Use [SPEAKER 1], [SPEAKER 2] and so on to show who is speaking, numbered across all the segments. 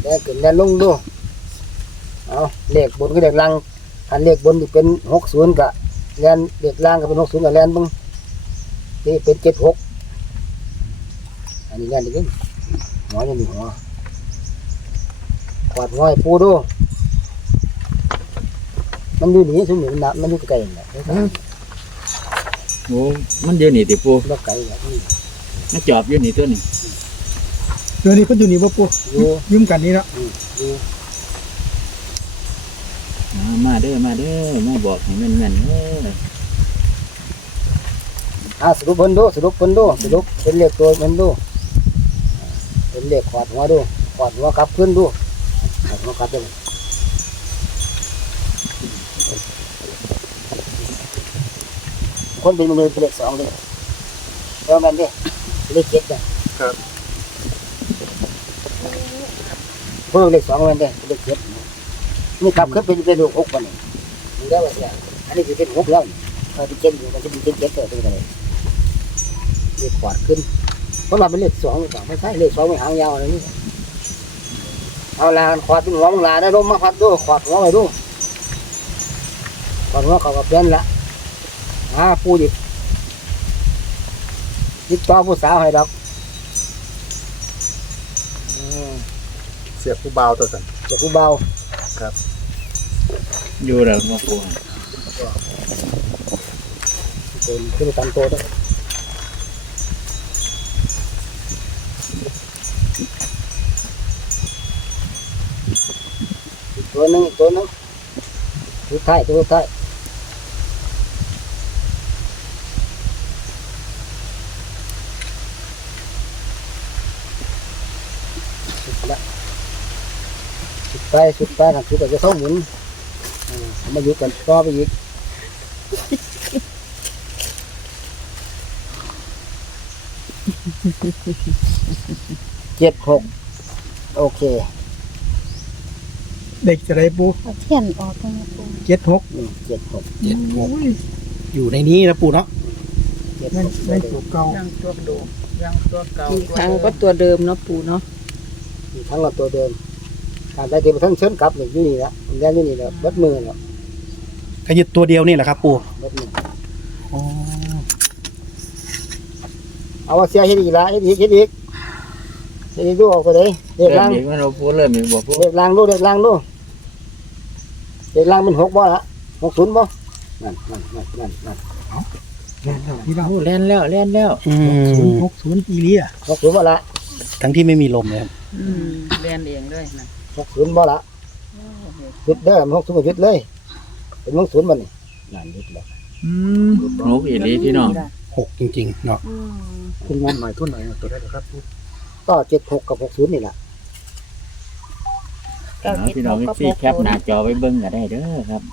[SPEAKER 1] ได้ขึ้นได้ลงดูเอาเลขบนก็เลขล่างอันเลขบนนี่เป็น60กับแลนเลขล่างก็เป็น60กับแลนบึงนี่เป็น76อันนี้แลนอีกนิดหัวยังมีหัวขวาดหัวให้ปูดูมันอยู่นี่สมมุติมันอยู่ไกลๆน่ะ
[SPEAKER 2] โอ้มันอยู่นี่ติปู
[SPEAKER 1] บ่ไกลแบบนี้
[SPEAKER 2] มันจอบอยู่นี่ตัวนี้
[SPEAKER 3] เดี๋ยวนี้เพิ่นอยู่นี่บ่ปู่
[SPEAKER 1] อยู่
[SPEAKER 3] ยืมกันนี่เนาะ
[SPEAKER 1] อยู่
[SPEAKER 2] มาเด้อมาบอกให้แม่นเด้อ
[SPEAKER 1] สรุปเพิ่นดูสรุปเป็นเลขตัวเพิ่นดูเป็นเลขขวาดหัวดูขวาดหัวกลับขึ้นดูขวาดหัวกลับได้คนเป็นมือเป็นเลข2เลยแล้วมันเด้เลข7น่ะครับเพิ่มเลข2มันเด้เลข7นี่กลับขึ้นเป็นเลข6ป่ะนี่มันได้ว่าเนี่ยอันนี้คือเป็น6แล้วเป็น7อยู่มันจะเป็น7เป็นไงเลขขวาดขึ้นเพราะเราเป็นเลข2หรือเปล่าไม่ใช่เลข2ไม่หางยาวอะไรนี่เอาลานขวาดเป็นหัวมึงลาได้ลมมาพัดดูขวาดหัวไปดูขวาดหัวเขากับเพื่อนละปูดิยิบต่อผู้สาวให้ดอก
[SPEAKER 3] เสียผู้เบาตัวสั่น
[SPEAKER 1] เจ้าผู้เบา
[SPEAKER 2] อยู่แล้วมาปู
[SPEAKER 1] เป็นขึ้นตามโตด้วยตัวนึงสุดท้ายสุดไปนะสุดจะเข้าหมุนมาอยู่กันต่อไปอีก76โอเค
[SPEAKER 3] เด็กจะได้ปู่
[SPEAKER 4] เอาเทียนออกตรงนี้ปู
[SPEAKER 1] 76
[SPEAKER 3] อยู่ในนี้นะปู่เนาะ
[SPEAKER 1] 76
[SPEAKER 3] ในตัวเก่า
[SPEAKER 5] ยังตัวเก่า
[SPEAKER 4] อีกครั้งก็ตัวเดิมเนาะปูเนาะ
[SPEAKER 1] มีทั้งเราตัวเดิมการได้เต็มทั้งเชิญกลับนี่อยู่นี่ละมันได้อยู่นี่ละบัดมือละ
[SPEAKER 3] ขยึดตัวเดียวนี่แหละครับปู่
[SPEAKER 1] บัดมือ
[SPEAKER 3] อ๋อ
[SPEAKER 1] เอาว่าเสียเฮ็ดอีกละเฮ็ดอีกดูออกไปเลยเด็ก
[SPEAKER 2] เริ่
[SPEAKER 1] ล่าม ง
[SPEAKER 2] อีกว่าเราปูเริ่มอีกบ่ปู
[SPEAKER 1] เด็กล่างเป็น6บ่ละ60บ่นั่น
[SPEAKER 3] ที่เรา
[SPEAKER 2] โอ้แล่นแล้ว
[SPEAKER 3] 60อีเลีย
[SPEAKER 1] 60บ่ละ
[SPEAKER 3] ทั้งที่ไม่มีลมเลยครับ
[SPEAKER 5] เรียนเองด้วยนะ
[SPEAKER 1] 60บ่ละยึดได้60ก็ยึดเลยเป็น60บ่นี่นั่นยึดแล้ว
[SPEAKER 2] นกอีหลีพี่น้อง
[SPEAKER 3] 6จริงๆเนาะคุณงมหน่อยทุ่นหน่อยตัวได้ครับปู่
[SPEAKER 1] ก็76กับ60นี่ล่ะ
[SPEAKER 2] พี่น้องที่แคปหน้าจอไว้เบิ่งก็ได้เด้อครับ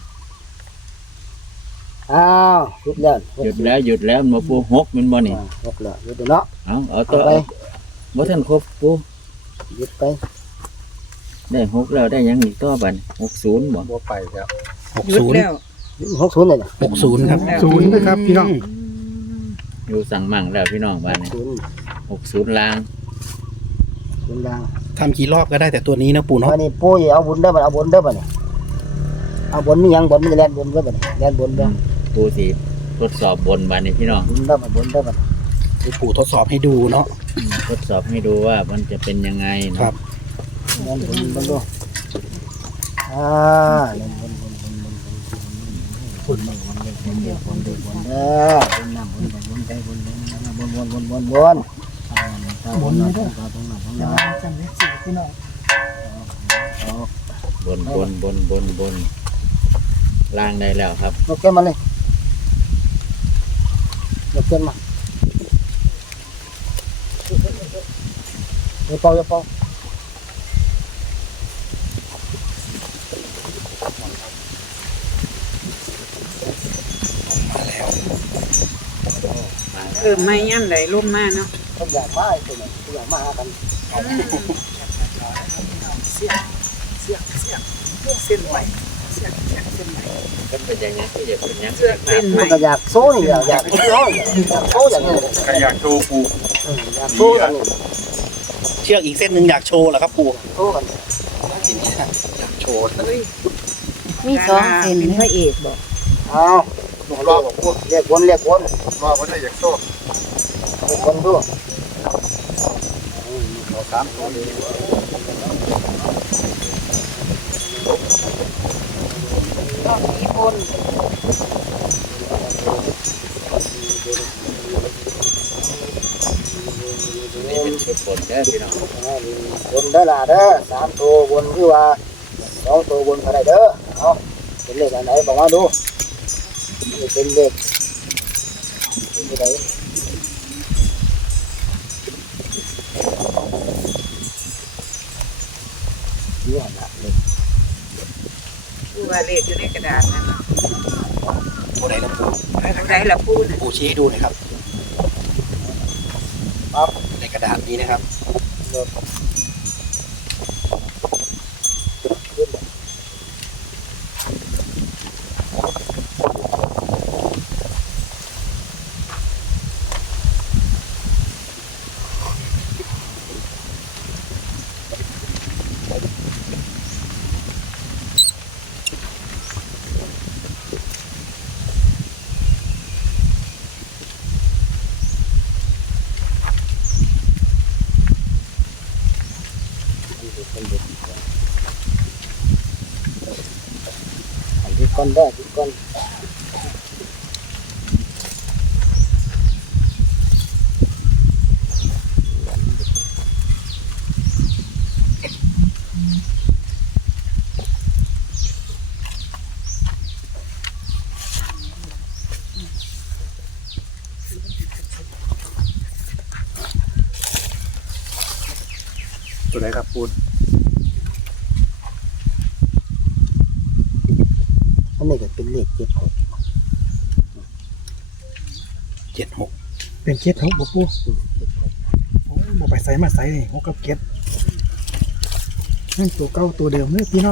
[SPEAKER 1] ยึดแล้ว
[SPEAKER 2] หยุดแล้วมาปู6มันบ่นี่
[SPEAKER 1] 6แล้วยึดเนาะ
[SPEAKER 2] เอาตัวบ่ทันครบปู
[SPEAKER 1] ยึดไป
[SPEAKER 2] ได้6แล้วได้หยังอีกต่อบัด60บ่
[SPEAKER 3] บัวไปแล้ว
[SPEAKER 5] หยุดแล้ว
[SPEAKER 1] 60เลยนะ
[SPEAKER 3] 60ครับ0นะครับพี่น้อง
[SPEAKER 2] อยู่สั่งมั่งแล้วพี่น้องบัดนี้60ล้าง
[SPEAKER 1] 60ล่าง
[SPEAKER 3] ทำกี่รอบก็ได้แต่ตัวนี้นะปู่เนาะ
[SPEAKER 1] อันนี้ปูอย่าเอาบุญได้บ่เอาบุญได้บ่เนี่ยเอาบุญมีหยังบุญมันจะแล่นบุญได้บ่เนี่ยแล่นบุญได้
[SPEAKER 2] ปูสิทดสอบบนบัดนี้พี่น้อง
[SPEAKER 1] บุญได้บ่บุญได้บ่
[SPEAKER 3] ให้ปู่ทดสอบให้ดูเนาะ
[SPEAKER 2] ทดสอบให้ดูว่ามันจะเป็นยังไงเนาะ
[SPEAKER 3] ครับ
[SPEAKER 1] แล่นบุญบุญดูแล่นบุญบุญบุญบุญบุญบุญบุญบุญบุญบุญเด้อบุญน้ำบุญบุญใจบุญบุญบุญบุญบุญบุญบุญบุญนี่เด้อจำได้สิพี่น้อง
[SPEAKER 2] บนล่างได้แล้วครับ
[SPEAKER 1] ยกขึ้นมาเลยยกขึ้นมาอย่าเป่า
[SPEAKER 5] ไม่ย่ำไหลร่มมากเนาะ
[SPEAKER 1] ทุกอย่างมาไอ้ตัวนี้ทุกอย่างมาหากัน
[SPEAKER 5] เส้นไหวเส้นไหว
[SPEAKER 2] ก็เป็นอย่างนี้ก็อย่าเป็นอย่าง
[SPEAKER 5] เสื้อเส้นไหว
[SPEAKER 1] มันก็อยากโซ่นี่อยากโซ่อย่างนี้
[SPEAKER 3] ใครอยากโชว์ปู่
[SPEAKER 1] อยากโซ่กันนี่
[SPEAKER 3] เชือกอีกเส้นหนึ่งอยากโชว์เหรอครับปู่
[SPEAKER 1] โซ่กัน
[SPEAKER 3] โชว์
[SPEAKER 4] มีสองเส้นเป็นพระเอกบอก
[SPEAKER 1] เอารอบอกพูดเรียกวนรอคนได้อยากโซ่เรียกวนดูเอาสามตัวเลย
[SPEAKER 5] ต้องมีบน
[SPEAKER 2] นี่เป็นชุดบนเด้อพี่น้อง
[SPEAKER 1] วนได้ละเด้อสามตัววนคือว่าสองตัววนอะไรเด้อเอาเป็นเลขอันไหนบอกมาดูเป็นเลขเป็นอะไรนี่หันละเลย
[SPEAKER 5] ปูว่าเลขอยู่ในกระดาษนั่น
[SPEAKER 3] ตัวไหนนะปู
[SPEAKER 5] ทางใดละปูน่ะ
[SPEAKER 3] ปูชี้ให้ดูหน่อยครับปั๊บในกระดาษนี้นะครับ
[SPEAKER 1] ที่ก้อนได้ที่ก้อน
[SPEAKER 3] ตัวไหนครับปู
[SPEAKER 1] อันนี้ก็เป็นเลข76
[SPEAKER 3] 76
[SPEAKER 6] เป็นเก็ดของปูโอ้บ่ไปใส่มาใส่นี่หกกับเก็ดนั่นตัวเก่าตัวเดิมเลยพี่น้อง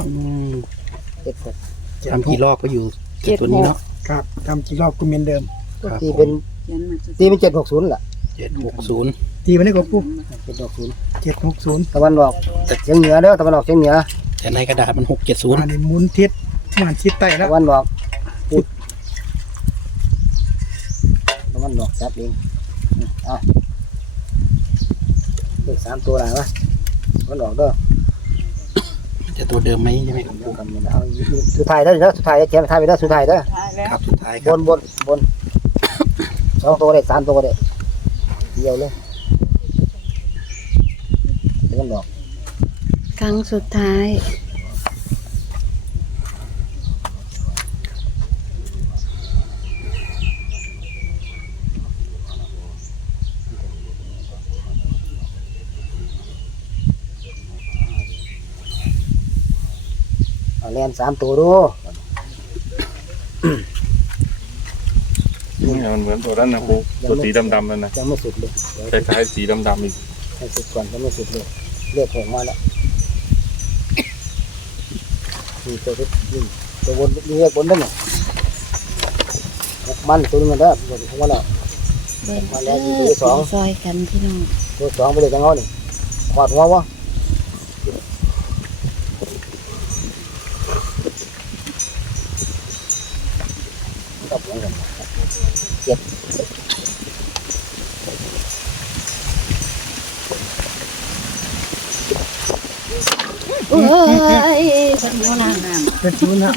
[SPEAKER 1] 76
[SPEAKER 3] ทำกี่รอบก็อยู่ตัวนี้เนาะ
[SPEAKER 6] ครับทำกี่รอบก็เหมือนเดิม
[SPEAKER 3] ครับ
[SPEAKER 1] ตีเป็น
[SPEAKER 5] เขียนมา
[SPEAKER 1] ตีเป็น760ล่ะ
[SPEAKER 3] 760
[SPEAKER 6] ตีไปได้กับปู
[SPEAKER 1] 760
[SPEAKER 6] 760
[SPEAKER 1] ตะวันออกเฉียงเหนือเด้อตะวันออกเฉียงเหนือ
[SPEAKER 3] แต่ในกระดาษมัน
[SPEAKER 6] อั
[SPEAKER 3] 670
[SPEAKER 6] นนี้หมุนทิศมันทิศใต้แล้
[SPEAKER 1] ตะ
[SPEAKER 6] ว
[SPEAKER 1] วันออกพุธตะวันออกจับเองเอาเลข3ตัวอะไรวะตะวันออกเด้อ
[SPEAKER 3] จะตัวเดิมไหมใช่ไหมครับ
[SPEAKER 1] ดูกันนี่เอาสุดท้ายเด้อสุดท้ายเขียนท้ายไปเด้อสุดท้ายเด้อ
[SPEAKER 5] ท้ายแล้ว
[SPEAKER 3] ครับสุดท้ายครับ
[SPEAKER 1] บน2ตัวก็ได้3ตัวก็ได้เดียวเลยตะวันออก
[SPEAKER 4] ครั้งสุดท้าย
[SPEAKER 1] เอาแลน3ตัวดู
[SPEAKER 7] นี่มันเหมือนตัวนั้นนะครูตัวสีดำๆนั่นนะ
[SPEAKER 1] ยังไม่สุดเลยเดี๋ยว
[SPEAKER 7] คล้ายๆสีดำๆอีก
[SPEAKER 1] ให้สุดก่อนยังไม่สุดเลยเรียกผมมาแล้วนี่ตัวนี่ตัวบนนี่เรียกบนได้ไหมมันตัวนึงมันได้บนของมันแล้ว
[SPEAKER 4] เบิ่ง
[SPEAKER 1] มา
[SPEAKER 4] เด้
[SPEAKER 1] แล้ว
[SPEAKER 4] อ
[SPEAKER 1] อยู่ที่สอง
[SPEAKER 4] ซอยกันพี่น้อง
[SPEAKER 1] ตัวสองไปเลยจังเอานี่ขอดหัววะกับหัวกัน
[SPEAKER 4] เอ้ยเป็นโบราณ
[SPEAKER 5] น้ำ
[SPEAKER 6] เป็นศูนย์นะ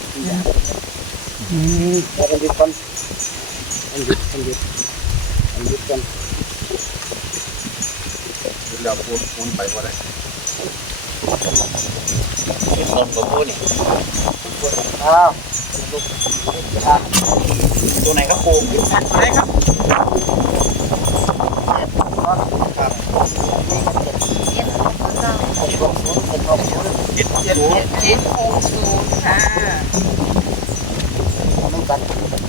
[SPEAKER 1] แล้วมันหยุดก่อนมันหยุดกัน
[SPEAKER 7] เดี๋ยวปูนไปว่าไร
[SPEAKER 2] เป็นต้นกระพูนี่
[SPEAKER 1] อ้าว
[SPEAKER 3] ตัวไหนครับปู
[SPEAKER 5] อะไรครับ 760ค่ะ
[SPEAKER 1] มันกัน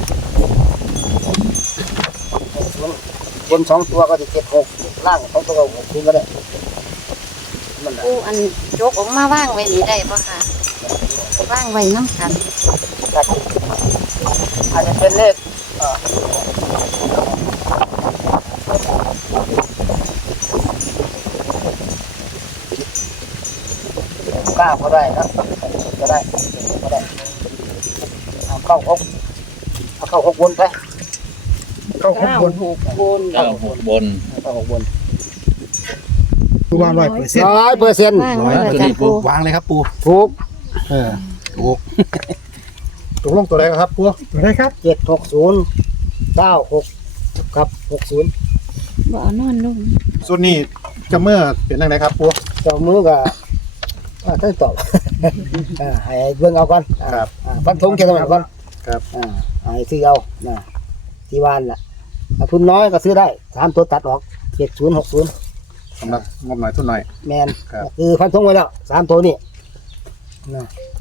[SPEAKER 1] บน2ตัวก็จะ76ล่าง2ตัวก็6ก็ได้มันน่ะ
[SPEAKER 4] ปูอันยกออกมาว่างไว้นี่ได้ปะค่ะว่างไว้น้ำกัน
[SPEAKER 1] อาจจะเป็นเลข9 ก้าก็ได้นะก็ได้ก็ได้เอาเข้าหกบนไป
[SPEAKER 6] เข้าหกบน
[SPEAKER 2] เก้าหกบน
[SPEAKER 1] เข้าหกบน
[SPEAKER 6] ปูวาง100%
[SPEAKER 1] 100%
[SPEAKER 4] ว่างไว้ว่าจ้ะปู
[SPEAKER 3] วางเลยครับปู
[SPEAKER 1] ถูก
[SPEAKER 3] ถูกตกลงตัวใดครับปู
[SPEAKER 6] ตัวได้ครับ
[SPEAKER 1] 76096ครับ60
[SPEAKER 4] บ่เอานอนลง
[SPEAKER 3] ส่วนนี้จะเมื่อเป็นยังไงครับปู
[SPEAKER 1] เจ้ามือก็ต้องตอบให้เบิ่งเอาก่อนฟันธงแค่ตรงนั้นก่อน
[SPEAKER 3] ครับ
[SPEAKER 1] ให้ซื้อเอาที่วานล่ะทุนน้อยก็ซื้อได้3ตัวตัดออก7060
[SPEAKER 3] สำหรับงบหน่อยทุนหน่อย
[SPEAKER 1] แมน
[SPEAKER 3] ครับ
[SPEAKER 1] คือฟันธงไว้แล้ว3ตัวนี่นะ